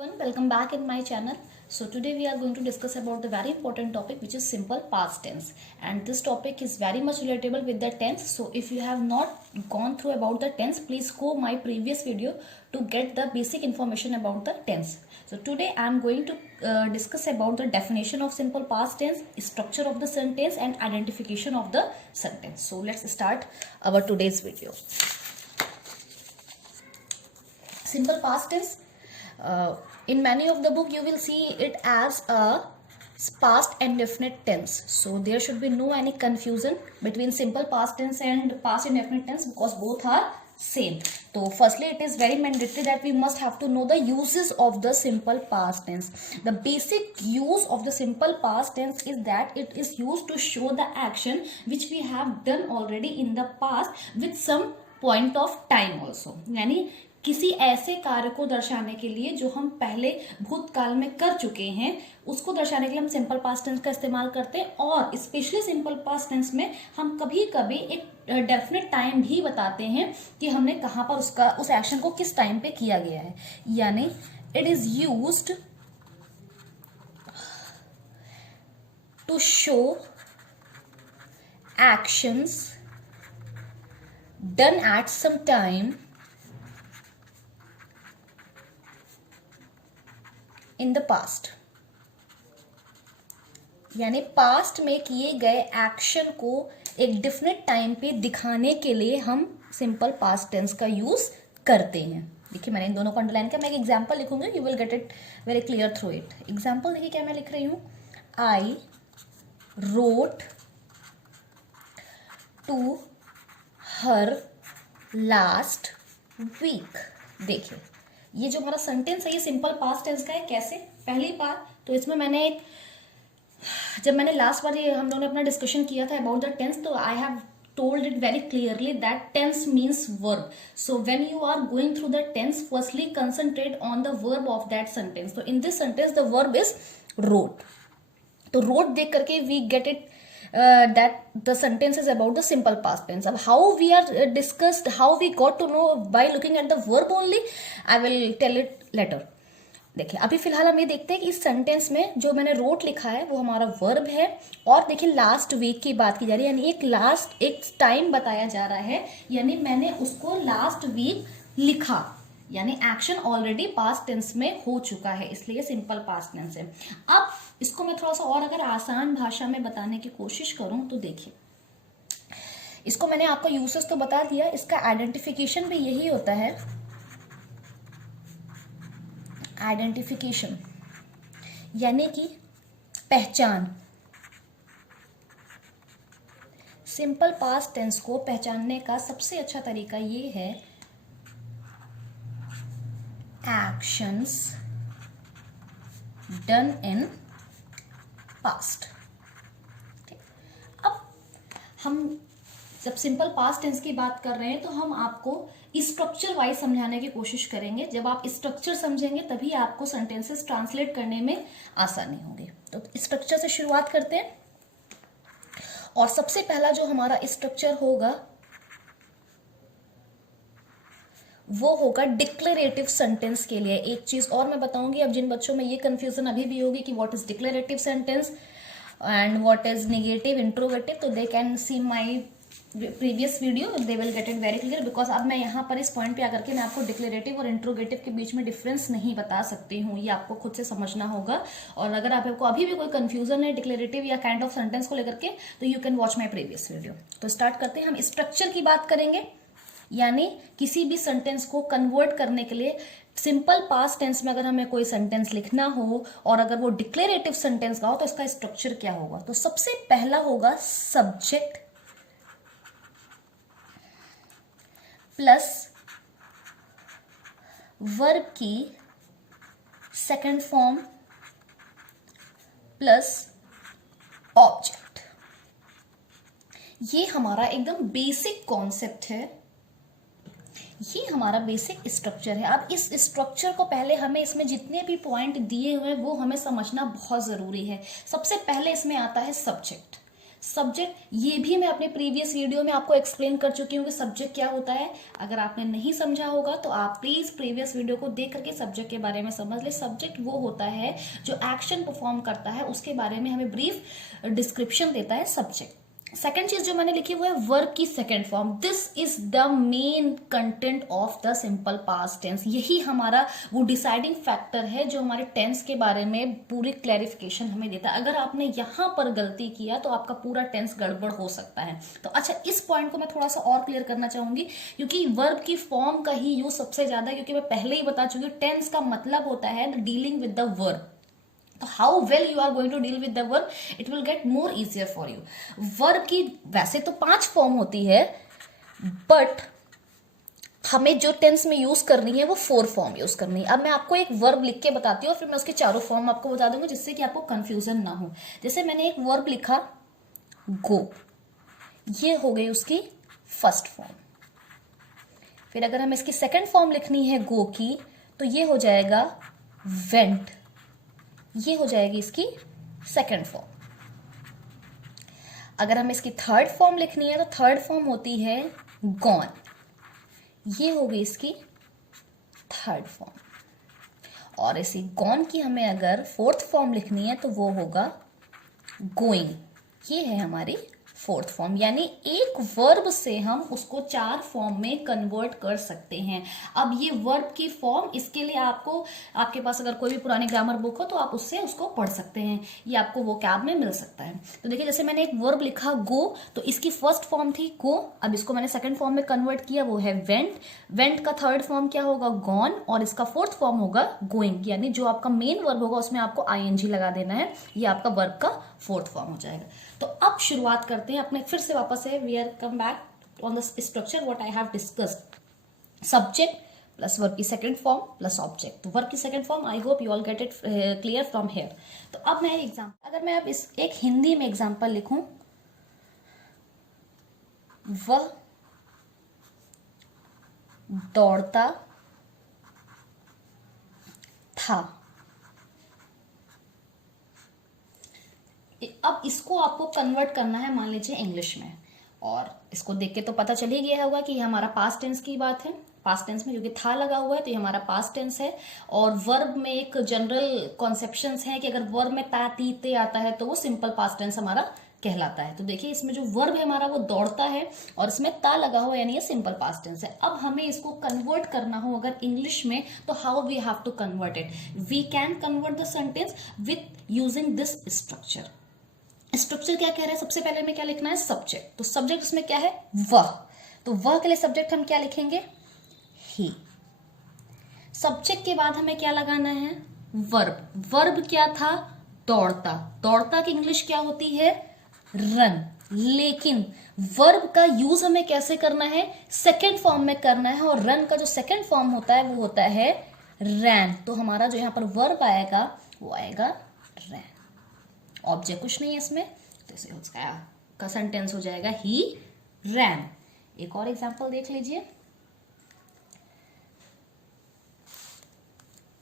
Everyone, welcome back in my channel. So today we are going to discuss about the very important topic, which is simple past tense, and this topic is very much relatable with the tense. So if you have not gone through about the tense, please go my previous video to get the basic information about the tense. So today I am going to discuss about the definition of simple past tense, structure of the sentence, and identification of the sentence. So let's start our today's video. Simple past tense. In many of the book you will see it as a past indefinite tense, so there should be no any confusion between simple past tense and past indefinite tense because both are same. So firstly, it is very mandatory that we must have to know the uses of the simple past tense. The basic use of the simple past tense is that it is used to show the action which we have done already in the past with some point of time also, यानी किसी ऐसे कार्य को दर्शाने के लिए जो हम पहले भूतकाल में कर चुके हैं उसको दर्शाने के लिए हम सिंपल पास्ट टेंस का इस्तेमाल करते हैं। और स्पेशली सिंपल पास्ट टेंस में हम कभी कभी एक डेफिनेट टाइम भी बताते हैं कि हमने कहाँ पर उस एक्शन को किस टाइम पे किया गया है, यानी it is used to show actions done at some time in the past, यानी पास्ट में किए गए एक्शन को एक डिफिनेट टाइम पे दिखाने के लिए हम सिंपल पास्ट टेंस का यूज करते हैं। देखिए मैंने इन दोनों को अंडरलाइन किया, मैं एक एग्जांपल लिखूंगी, you will get it very clear through it. Example देखिए क्या मैं लिख रही हूं, I wrote to her last week. देखिए ये जो हमारा सेंटेंस है ये सिंपल पास्ट टेंस का है। कैसे? पहली बार तो इसमें मैंने जब मैंने लास्ट बार ये हम लोगों ने अपना डिस्कशन किया था अबाउट द टेंस, तो I have told it very clearly that tense means verb. So when you are going through the tense, firstly concentrate on the verb of that sentence. So in this sentence the verb is wrote. तो wrote देख करके we get it that the sentence is about the simple past tense. अब how we are discussed, how we got to know by looking at the verb only, I will tell it later. देखिए अभी फिलहाल हम ये देखते हैं कि इस सेंटेंस में जो मैंने रोट लिखा है वो हमारा वर्ब है, और देखिए लास्ट वीक की बात की जा रही है, यानी एक टाइम बताया जा रहा है, यानी मैंने उसको लास्ट वीक लिखा, यानी एक्शन ऑलरेडी पास्ट टेंस में हो चुका है, इसलिए सिंपल पास्ट टेंस है। अब इसको मैं थोड़ा सा और अगर आसान भाषा में बताने की कोशिश करूं तो देखिए, इसको मैंने आपको यूसेस तो बता दिया, इसका आइडेंटिफिकेशन भी यही होता है। आइडेंटिफिकेशन यानी कि पहचान। सिंपल पास्ट टेंस को पहचानने का सबसे अच्छा तरीका ये है, एक्शंस डन इन पास्ट। अब हम जब सिंपल पास्ट टेंस की बात कर रहे हैं तो हम आपको स्ट्रक्चर वाइज समझाने की कोशिश करेंगे। जब आप स्ट्रक्चर समझेंगे तभी आपको सेंटेंसेस ट्रांसलेट करने में आसानी होगी। तो स्ट्रक्चर से शुरुआत करते हैं, और सबसे पहला जो हमारा स्ट्रक्चर होगा वो होगा डिक्लेरेटिव सेंटेंस के लिए। एक चीज और मैं बताऊंगी, अब जिन बच्चों में ये कंफ्यूजन अभी भी होगी कि what is declarative sentence and what is negative interrogative, तो they can see my previous video, they will get it very clear. Because अब मैं यहाँ पर इस पॉइंट पे आकर के मैं आपको डिक्लेरेटिव और इंट्रोगेटिव के बीच में डिफरेंस नहीं बता सकती हूँ, ये आपको खुद से समझना होगा। और अगर आपको अभी भी कोई कंफ्यूजन है डिक्लेरेटिव या काइंड ऑफ सेंटेंस को लेकर के, तो you can watch my previous video. तो स्टार्ट करते हैं, हम स्ट्रक्चर की बात करेंगे, यानी किसी भी सेंटेंस को कन्वर्ट करने के लिए सिंपल पास्ट टेंस में अगर हमें कोई सेंटेंस लिखना हो और अगर वो डिक्लेरेटिव सेंटेंस का हो तो इसका स्ट्रक्चर क्या होगा। तो सबसे पहला होगा सब्जेक्ट प्लस वर्ब की सेकंड फॉर्म प्लस ऑब्जेक्ट। ये हमारा एकदम बेसिक कॉन्सेप्ट है, ये हमारा बेसिक स्ट्रक्चर है। अब इस स्ट्रक्चर को पहले हमें इसमें जितने भी पॉइंट दिए हुए हैं वो हमें समझना बहुत ज़रूरी है। सबसे पहले इसमें आता है सब्जेक्ट। सब्जेक्ट, ये भी मैं अपने प्रीवियस वीडियो में आपको एक्सप्लेन कर चुकी हूँ कि सब्जेक्ट क्या होता है। अगर आपने नहीं समझा होगा तो आप प्लीज प्रीवियस वीडियो को देख करके सब्जेक्ट के बारे में समझ ले। सब्जेक्ट वो होता है जो एक्शन परफॉर्म करता है, उसके बारे में हमें ब्रीफ डिस्क्रिप्शन देता है सब्जेक्ट। सेकेंड चीज जो मैंने लिखी वो है वर्ब की second form. This is the main content of the simple past tense. यही हमारा वो डिसाइडिंग फैक्टर है जो हमारे टेंस के बारे में पूरी क्लैरिफिकेशन हमें देता है। अगर आपने यहां पर गलती किया तो आपका पूरा टेंस गड़बड़ हो सकता है। तो अच्छा, इस पॉइंट को मैं थोड़ा सा और क्लियर करना चाहूंगी, क्योंकि वर्ब की फॉर्म का ही यूज सबसे ज्यादा है, क्योंकि मैं पहले ही बता चुकी हूँ टेंस का मतलब होता है डीलिंग विद द वर्ब। तो how well you are going to deal with the verb, it will get more easier for you. Verb की वैसे तो 5 फॉर्म होती है, बट हमें जो टेंस में यूज करनी है वो 4 फॉर्म यूज करनी है। अब मैं आपको एक वर्ब लिख के बताती हूँ और फिर मैं उसके चारों फॉर्म आपको बता दूंगी, जिससे कि आपको कंफ्यूजन ना हो। जैसे मैंने एक वर्ब लिखा गो, ये हो गई उसकी फर्स्ट फॉर्म। फिर अगर हमें इसकी सेकंड फॉर्म लिखनी है गो की, तो ये हो जाएगा वेंट, ये हो जाएगी इसकी सेकंड फॉर्म। अगर हमें इसकी थर्ड फॉर्म लिखनी है तो थर्ड फॉर्म होती है गॉन, ये हो गई इसकी थर्ड फॉर्म। और इसी गॉन की हमें अगर फोर्थ फॉर्म लिखनी है तो वो होगा गोइंग, ये है हमारी फोर्थ फॉर्म। यानी एक वर्ब से हम उसको 4 फॉर्म में कन्वर्ट कर सकते हैं। अब ये वर्ब की फॉर्म, इसके लिए आपको, आपके पास अगर कोई भी पुरानी ग्रामर बुक हो तो आप उससे उसको पढ़ सकते हैं, ये आपको वो कैब में मिल सकता है। तो देखिए, जैसे मैंने एक वर्ब लिखा गो, तो इसकी फर्स्ट फॉर्म थी गो, अब इसको मैंने सेकंड फॉर्म में कन्वर्ट किया, वो है वेंट। वेंट का थर्ड फॉर्म क्या होगा, गॉन, और इसका फोर्थ फॉर्म होगा गोइंग। यानी जो आपका मेन वर्ब होगा उसमें आपको आईएनजी लगा देना है, ये आपका वर्ब का फोर्थ फॉर्म हो जाएगा। तो अब शुरुआत करते हैं अपने, फिर से वापस है, we are come back on the structure what I have discussed. Subject plus verb की सेकंड फॉर्म प्लस ऑब्जेक्ट। तो वर्ब की second form, I hope you all get it clear from here. तो अब मैं एग्जाम्पल, अगर मैं अब इस एक हिंदी में एग्जाम्पल लिखूं, वह दौड़ता था। अब इसको आपको कन्वर्ट करना है मान लीजिए इंग्लिश में, और इसको देख के तो पता चल ही गया होगा कि ये हमारा पास्ट टेंस की बात है। पास्ट टेंस में क्योंकि था लगा हुआ है तो ये हमारा पास्ट टेंस है। और वर्ब में एक जनरल कॉन्सेप्शंस है कि अगर वर्ब में ता ती ते आता है तो वो सिंपल पास्ट टेंस हमारा कहलाता है। तो देखिए, इसमें जो वर्ब है हमारा वो दौड़ता है और इसमें ता लगा हुआ, यानी ये सिंपल पास्ट टेंस है। अब हमें इसको कन्वर्ट करना हो अगर इंग्लिश में, तो how we have to convert it, we can convert the sentence with using this structure. Structure क्या कह रहा है, सबसे पहले हमें क्या लिखना है, सब्जेक्ट। तो सब्जेक्ट उसमें क्या है, वह। तो वह के लिए सब्जेक्ट हम क्या लिखेंगे, ही। सब्जेक्ट के बाद हमें क्या लगाना है, वर्ब। वर्ब क्या था, दौड़ता। दौड़ता की इंग्लिश क्या होती है, रन। लेकिन वर्ब का यूज हमें कैसे करना है, सेकेंड फॉर्म में करना है, और रन का जो सेकेंड फॉर्म होता है वो होता है रैन। तो हमारा जो यहां पर वर्ब आएगा वो आएगा रैन। ऑब्जेक्ट कुछ नहीं है इसमें, तो इसे उसका सेंटेंस हो जाएगा ही रैन। एक और एग्जांपल देख लीजिए,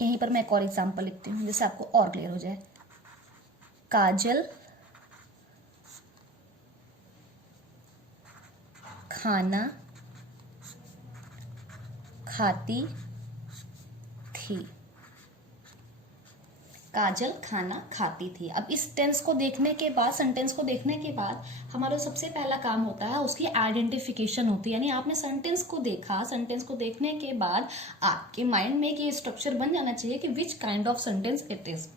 यहीं पर मैं एक और एग्जांपल लिखती हूं जिससे आपको और क्लियर हो जाए। काजल खाना खाती थी। काजल खाना खाती थी। अब इस टेंस को देखने के बाद, सेंटेंस को देखने के बाद हमारा सबसे पहला काम होता है उसकी आइडेंटिफिकेशन होती है। यानी आपने सेंटेंस को देखा, सेंटेंस को देखने के बाद आपके माइंड में एक ये स्ट्रक्चर बन जाना चाहिए कि which kind of sentence it is.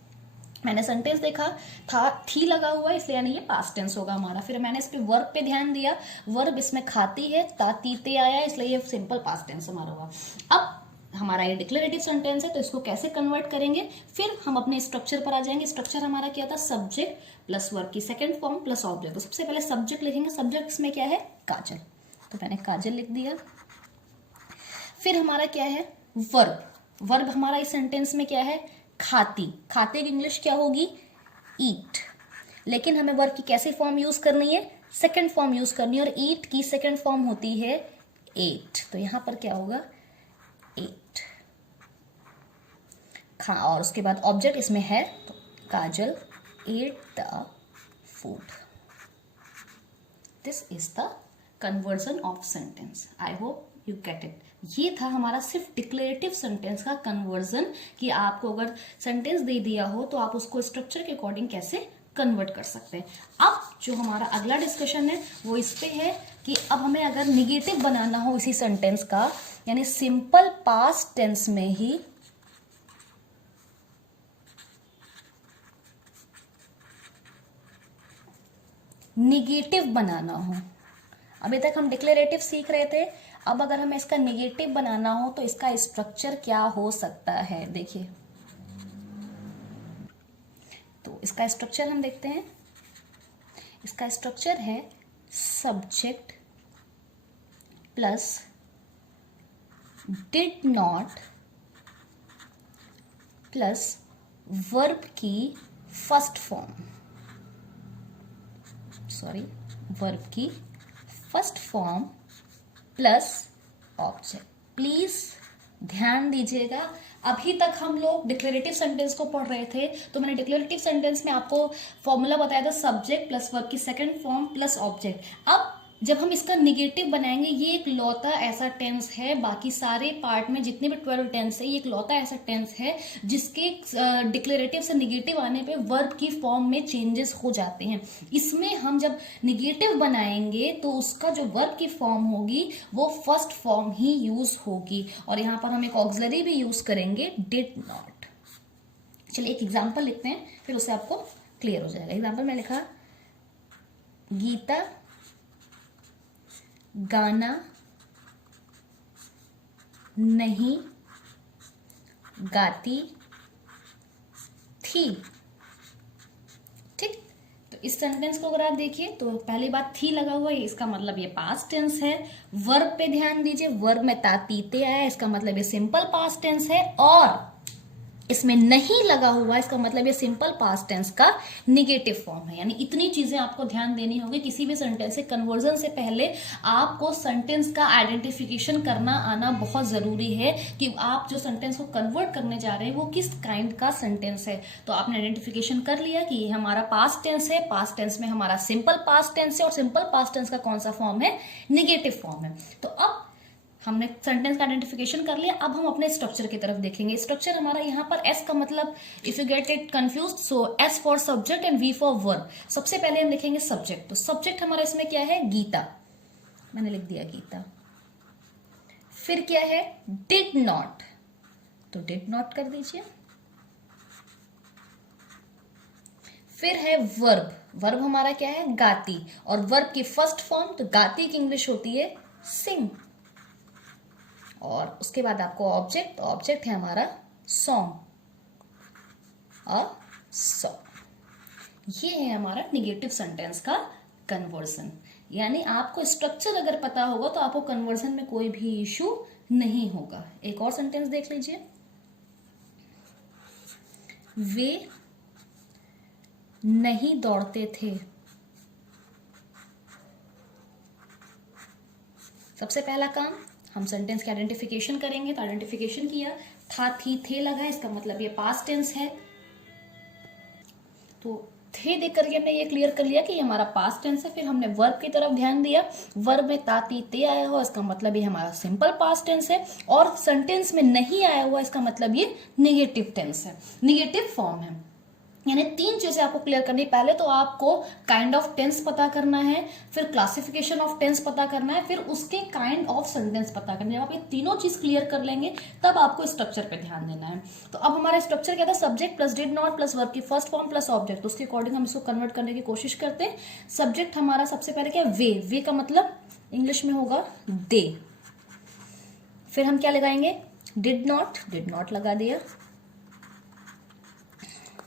मैंने सेंटेंस देखा था, थी लगा हुआ है, इसलिए यानी ये पास्ट टेंस होगा हमारा। फिर मैंने इस पे वर्ब पे ध्यान दिया, वर्ब इसमें खाती है, ता तीते आया, इसलिए ये सिंपल पास्ट टेंस हमारा हुआ। अब हमारा ये डिक्लेरेटिव सेंटेंस है, तो इसको कैसे कन्वर्ट करेंगे, फिर हम अपने स्ट्रक्चर पर आ जाएंगे। स्ट्रक्चर हमारा क्या था, सब्जेक्ट प्लस वर्ब की सेकंड फॉर्म प्लस ऑब्जेक्ट। तो सबसे पहले सब्जेक्ट लिखेंगे, सब्जेक्ट इसमें क्या है, काजल, तो मैंने काजल लिख दिया। फिर हमारा क्या है, वर्ब। वर्ब हमारा इस सेंटेंस में क्या है, खाती। खाते की इंग्लिश क्या होगी, ईट। लेकिन हमें वर्ब की कैसी फॉर्म यूज करनी है, सेकंड फॉर्म यूज करनी है, और ईट की सेकंड फॉर्म होती है एट। तो यहां पर क्या होगा, एट। और उसके बाद ऑब्जेक्ट इसमें है, तो Kajal ate the food. This is the conversion of sentence. I hope you get it. ये था हमारा सिर्फ डिक्लेरेटिव सेंटेंस का कन्वर्जन, कि आपको अगर सेंटेंस दे दिया हो तो आप उसको स्ट्रक्चर के अकॉर्डिंग कैसे कन्वर्ट कर सकते हैं। अब जो हमारा अगला डिस्कशन है वो इस पे है कि अब हमें अगर निगेटिव बनाना हो इसी सेंटेंस का, यानी सिंपल पास्ट टेंस में ही निगेटिव बनाना हो। अभी तक हम डिक्लेरेटिव सीख रहे थे, अब अगर हमें इसका निगेटिव बनाना हो तो इसका स्ट्रक्चर क्या हो सकता है। देखिए, तो इसका स्ट्रक्चर हम देखते हैं। इसका स्ट्रक्चर है subject plus did not plus verb की फर्स्ट फॉर्म, वर्ब की first form plus object. Please ध्यान दीजिएगा, अभी तक हम लोग डिक्लेरेटिव सेंटेंस को पढ़ रहे थे, तो मैंने डिक्लेरेटिव सेंटेंस में आपको फॉर्मूला बताया था सब्जेक्ट प्लस वर्ब की सेकंड फॉर्म प्लस ऑब्जेक्ट। अब जब हम इसका निगेटिव बनाएंगे, ये एक लौता ऐसा टेंस है, बाकी सारे पार्ट में जितने भी 12 टेंस है, ये एक लौता ऐसा टेंस है जिसके डिक्लेरेटिव से निगेटिव आने पे वर्ब की फॉर्म में चेंजेस हो जाते हैं। इसमें हम जब निगेटिव बनाएंगे तो उसका जो वर्ब की फॉर्म होगी वो फर्स्ट फॉर्म ही यूज होगी, और यहाँ पर हम एक ऑक्सिलरी भी यूज करेंगे, डिड नॉट। चलिए एक एग्जाम्पल लिखते हैं, फिर उससे आपको क्लियर हो जाएगा। एग्जाम्पल में लिखा, गीता गाना नहीं गाती थी। ठीक, तो इस सेंटेंस को अगर आप देखिए तो पहली बात थी लगा हुआ है, इसका मतलब ये पास्ट टेंस है। वर्ब पे ध्यान दीजिए, वर्ब में तातीते आया, इसका मतलब ये सिंपल पास्ट टेंस है, और इसमें नहीं लगा हुआ, इसका मतलब ये सिंपल पास्ट टेंस का निगेटिव फॉर्म है। यानी इतनी चीजें आपको ध्यान देनी होगी किसी भी सेंटेंस से कन्वर्जन से पहले। आपको सेंटेंस का आइडेंटिफिकेशन करना आना बहुत जरूरी है कि आप जो सेंटेंस को कन्वर्ट करने जा रहे हैं वो किस काइंड का सेंटेंस है। तो आपने आइडेंटिफिकेशन कर लिया कि ये हमारा पास्ट टेंस है, पास्ट टेंस में हमारा सिंपल पास्ट टेंस है, और सिंपल पास्ट टेंस का कौन सा फॉर्म है, निगेटिव फॉर्म है। तो अब हमने सेंटेंस का आइडेंटिफिकेशन कर लिया, अब हम अपने स्ट्रक्चर की तरफ देखेंगे। स्ट्रक्चर हमारा यहाँ पर एस का मतलब, if you get it confuse, so S for subject and V for verb. सबसे पहले हम देखेंगे सब्जेक्ट। तो सब्जेक्ट हमारा इसमें क्या है, गीता, मैंने लिख दिया गीता। फिर क्या है, डिड नॉट, तो डिड नॉट कर दीजिए। फिर है वर्ब, वर्ब हमारा क्या है, गाती, और वर्ब की फर्स्ट फॉर्म, तो गाती की इंग्लिश होती है सिंग। और उसके बाद आपको ऑब्जेक्ट, तो ऑब्जेक्ट है हमारा सॉन्ग, अ सॉन्ग। ये है हमारा निगेटिव सेंटेंस का कन्वर्जन। यानी आपको स्ट्रक्चर अगर पता होगा तो आपको कन्वर्जन में कोई भी इशू नहीं होगा। एक और सेंटेंस देख लीजिए, वे नहीं दौड़ते थे। सबसे पहला काम हम सेंटेंस के आइडेंटिफिकेशन करेंगे। तो आइडेंटिफिकेशन किया, था थी थे लगा, इसका मतलब ये पास्ट टेंस है। तो थे देख करके हमने ये क्लियर कर लिया कि ये हमारा पास्ट टेंस है। फिर हमने वर्ब की तरफ ध्यान दिया, वर्ब में ताती ते आया हुआ, इसका मतलब ये हमारा सिंपल पास्ट टेंस है। और सेंटेंस में नहीं आया हुआ, इसका मतलब ये निगेटिव टेंस है, निगेटिव फॉर्म है। यानी तीन चीजें आपको क्लियर करनी। पहले तो आपको काइंड ऑफ टेंस पता करना है, फिर क्लासिफिकेशन ऑफ टेंस पता करना है, फिर उसके काइंड ऑफ सेंटेंस पता करना है। जब आप ये तीनों चीज क्लियर कर लेंगे तब आपको स्ट्रक्चर पे ध्यान देना है। तो अब हमारा स्ट्रक्चर क्या था, subject plus did not plus verb की फर्स्ट फॉर्म प्लस ऑब्जेक्ट। उसके अकॉर्डिंग हम इसको कन्वर्ट करने की कोशिश करते हैं। सब्जेक्ट हमारा सबसे पहले क्या, वे, वे का मतलब इंग्लिश में होगा दे। फिर हम क्या लगाएंगे, डिड नॉट लगा दिया।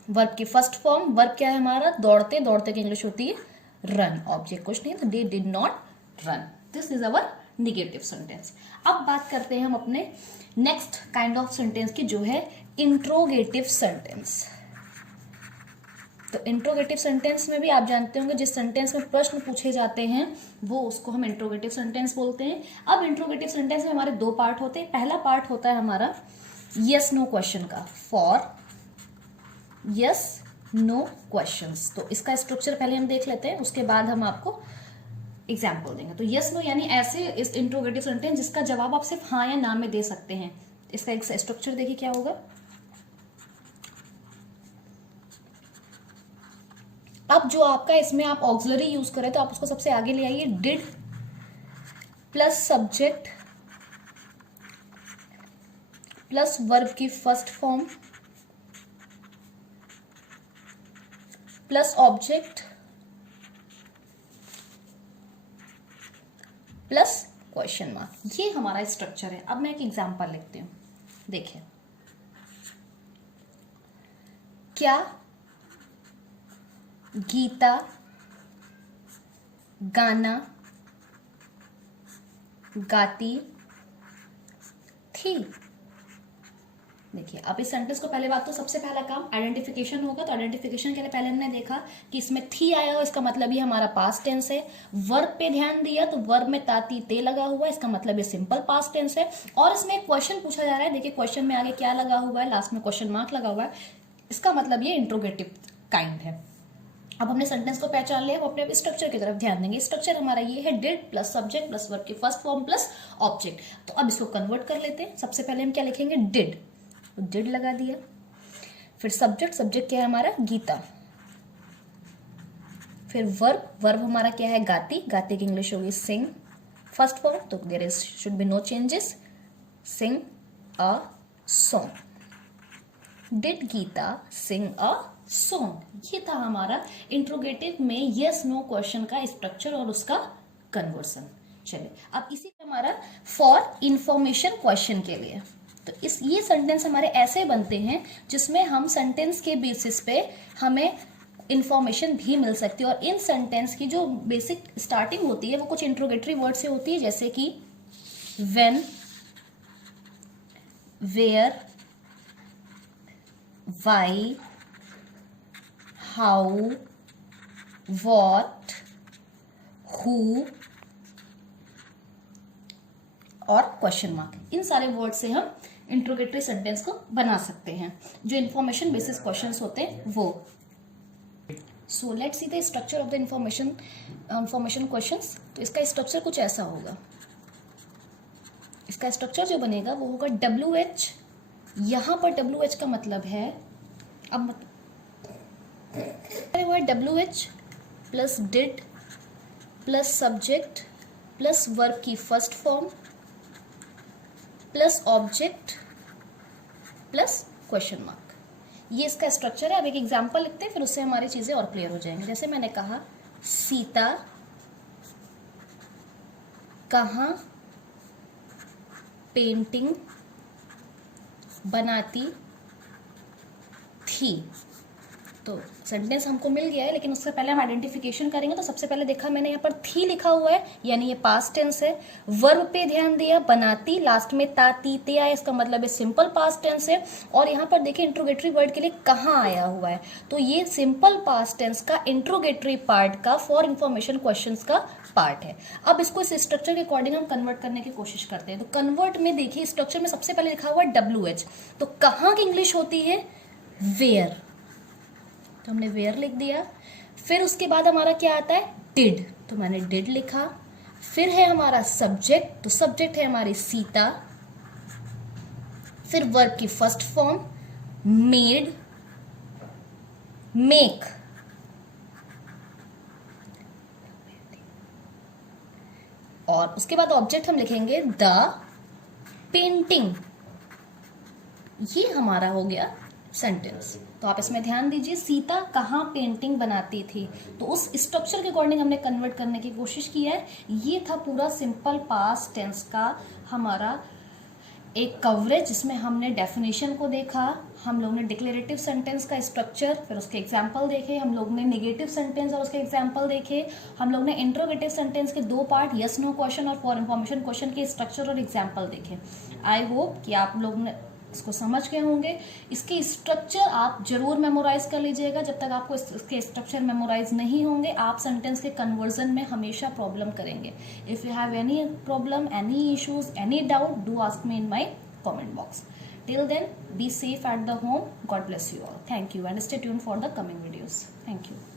वर्ब की फर्स्ट फॉर्म, वर्ब क्या है हमारा, दौड़ते, दौड़ते की इंग्लिश होती है रन। ऑब्जेक्ट कुछ नहीं, तो they did not run. This is our negative sentence. अब बात करते हैं हम अपने नेक्स्ट काइंड ऑफ सेंटेंस की, जो है इंट्रोगेटिव सेंटेंस। तो इंट्रोगेटिव सेंटेंस में भी आप जानते होंगे जिस सेंटेंस में प्रश्न पूछे जाते हैं वो उसको हम इंट्रोगेटिव सेंटेंस बोलते हैं। अब इंट्रोगेटिव सेंटेंस में हमारे दो पार्ट होते हैं। पहला पार्ट होता है हमारा यस नो क्वेश्चन का, फॉर यस नो क्वेश्चंस। तो इसका स्ट्रक्चर पहले हम देख लेते हैं, उसके बाद हम आपको एग्जाम्पल देंगे। तो यस नो यानी ऐसे इस इंट्रोगेटिव सेंटेंस जिसका जवाब आप सिर्फ हाँ या ना में दे सकते हैं। इसका एक स्ट्रक्चर देखिए क्या होगा। अब जो आपका इसमें आप ऑक्सिलरी यूज करें तो आप उसको सबसे आगे ले आइए। Did plus subject plus verb की first form plus object plus question mark. ये हमारा स्ट्रक्चर है। अब मैं एक एग्जांपल लिखती हूं। देखिए, क्या गीता गाना गाती थी? देखिए, अब इस सेंटेंस को पहले बात तो सबसे पहला काम आइडेंटिफिकेशन होगा। तो आइडेंटिफिकेशन के लिए पहले हमने देखा कि इसमें थी आया हो, इसका मतलब ये हमारा पास्ट टेंस है। वर्ब पे ध्यान दिया तो वर्ब में ताती ते लगा हुआ है, इसका मतलब ये सिंपल पास्ट टेंस है। और इसमें एक क्वेश्चन पूछा जा रहा है। देखिए, क्वेश्चन में आगे क्या लगा हुआ है, लास्ट में क्वेश्चन मार्क लगा हुआ है, इसका मतलब ये इंट्रोगेटिव काइंड है। अब हमने सेंटेंस को पहचान लिया, अब अपने स्ट्रक्चर की तरफ ध्यान देंगे। स्ट्रक्चर हमारा ये है, did plus subject plus verb की फर्स्ट फॉर्म प्लस ऑब्जेक्ट। तो अब इसको कन्वर्ट कर लेते हैं। सबसे पहले हम क्या लिखेंगे, डिड, तो डिड लगा दिया। फिर सब्जेक्ट, सब्जेक्ट क्या है हमारा, गीता। फिर वर्ब, वर्ब हमारा क्या है, गाती, गाती की इंग्लिश होगी सिंग, फर्स्ट फॉर्म, तो there is should be no changes, sing a song. Did Gita sing a song. ये था हमारा इंट्रोगेटिव में यस नो क्वेश्चन का स्ट्रक्चर और उसका कन्वर्सन। चलिए, अब इसी पे हमारा फॉर इंफॉर्मेशन क्वेश्चन के लिए, तो ये सेंटेंस हमारे ऐसे बनते हैं जिसमें हम सेंटेंस के बेसिस पे हमें इंफॉर्मेशन भी मिल सकती है। और इन सेंटेंस की जो बेसिक स्टार्टिंग होती है वो कुछ इंट्रोगेटरी वर्ड से होती है, जैसे कि when, where, why, how, what, who और क्वेश्चन मार्क। इन सारे वर्ड से हम इंट्रोगेटरी सेंटेंस को बना सकते हैं जो इंफॉर्मेशन बेसिस क्वेश्चंस होते हैं वो। So let's see the structure of the information questions. तो इसका स्ट्रक्चर कुछ ऐसा होगा। इसका स्ट्रक्चर जो बनेगा वो होगा WH। यहां पर WH का मतलब है, अब वो है WH plus did plus subject plus verb की first form plus object plus question mark. ये इसका स्ट्रक्चर है। अब एक एग्जांपल लिखते हैं, फिर उससे हमारी चीजें और क्लियर हो जाएंगी। जैसे मैंने कहा, सीता कहाँ पेंटिंग बनाती थी? तो सेंटेंस हमको मिल गया है, लेकिन उससे पहले हम आइडेंटिफिकेशन करेंगे। तो सबसे पहले देखा मैंने यहाँ पर थी लिखा हुआ है, यानी ये पास्ट टेंस है। वर्ब पे ध्यान दिया, बनाती, लास्ट में ताती ते आया, इसका मतलब है सिंपल पास्ट टेंस है। और यहाँ पर देखिए इंट्रोगेटरी वर्ड के लिए कहाँ आया हुआ है, तो ये सिंपल पास्ट टेंस का इंट्रोगेटरी पार्ट का फॉर इंफॉर्मेशन क्वेश्चंस का पार्ट है। अब इसको इस स्ट्रक्चर के अकॉर्डिंग हम कन्वर्ट करने की कोशिश करते हैं। तो कन्वर्ट में देखिए, स्ट्रक्चर में सबसे पहले लिखा हुआ है WH, तो कहाँ की इंग्लिश होती है, वेयर, तो हमने वेयर लिख दिया। फिर उसके बाद हमारा क्या आता है, डिड, तो मैंने डिड लिखा। फिर है हमारा सब्जेक्ट, तो सब्जेक्ट है हमारी सीता। फिर वर्ब की फर्स्ट फॉर्म मेड, मेक, और उसके बाद ऑब्जेक्ट हम लिखेंगे द पेंटिंग। ये हमारा हो गया सेंटेंस। तो आप इसमें ध्यान दीजिए, सीता कहाँ पेंटिंग बनाती थी, तो उस स्ट्रक्चर के अकॉर्डिंग हमने कन्वर्ट करने की कोशिश की है। ये था पूरा सिंपल पास्ट टेंस का हमारा एक कवरेज, जिसमें हमने डेफिनेशन को देखा, हम लोग ने डिक्लेरेटिव सेंटेंस का स्ट्रक्चर, फिर उसके एग्जाम्पल देखे, हम लोग ने नेगेटिव सेंटेंस और उसके एग्जाम्पल देखे, हम लोग ने इंट्रोगेटिव सेंटेंस के दो पार्ट यस नो क्वेश्चन और फॉर इंफॉर्मेशन क्वेश्चन के स्ट्रक्चर और एग्जाम्पल देखे। आई होप कि आप लोग ने इसको समझ गए होंगे। इसके स्ट्रक्चर आप जरूर मेमोराइज कर लीजिएगा। जब तक आपको इसके स्ट्रक्चर मेमोराइज नहीं होंगे, आप सेंटेंस के कन्वर्जन में हमेशा प्रॉब्लम करेंगे। If you have any problem, any issues, any doubt, do ask me in my comment box. Till then, be safe at the home. God bless you all. Thank you and stay tuned for the coming videos. Thank you.